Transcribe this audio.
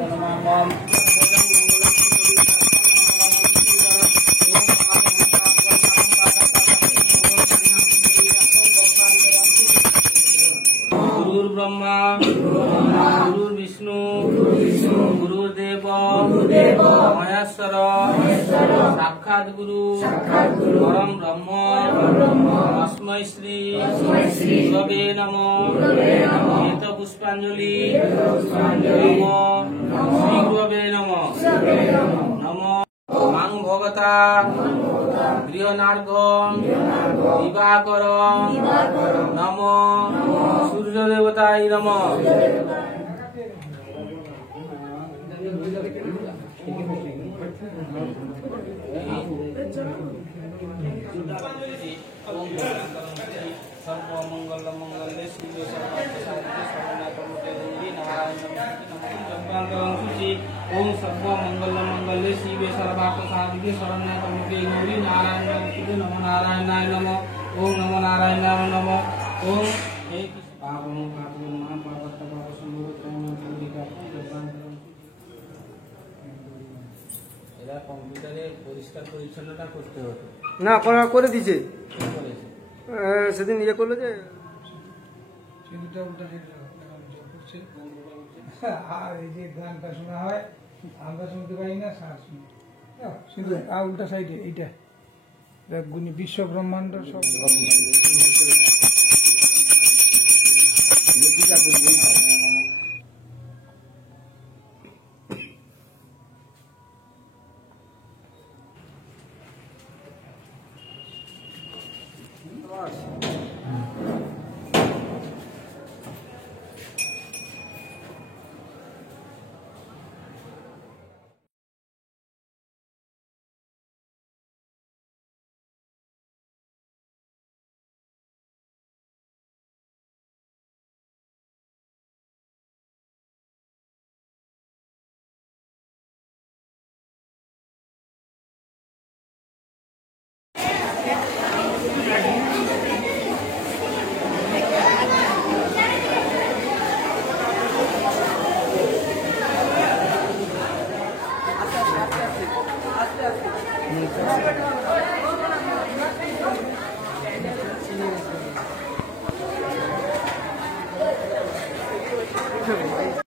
गुरुर्ब्रह्मा गुरुर्विष्णु गुरुर्देव महेश्वर साक्षात् गुरु परम ब्रह्म तस्मै श्री गुरवे नमः। एत पुष्पांजलि नमः श्री गुरवे नमः। नमः मां भगवता गृहनार्घं दिवाकर नमः सूर्य देवताय नमः। सर्वमंगल मंगले शिवे ओम सर्वमंगल मंगले शिवे सर्वार्थ साधिके शरण्यतमुखे गौरी नारायण नमः। नमो नारायणाय नमः। ओम नमो नारायणाय नमः। ओम हे पावनं पावनं नाम पावत्त पाव संगोत्रयं पूरिका এরা কম্পিউটারে পরিষ্কার পরিচ্ছন্নতা করতে হতো না করে দিয়েছে সেদিন ইয়ে করলো যে সিঁদুরটা উল্টা করছে আর এই যে গানটা শোনা হয় আমরা শুনতে পাই না শ্বাস শুনি সিঁদুর আর উল্টা সাইডে এইটা গুণী বিশ্ব ব্রহ্মাণ্ড সব আস্তে আস্তে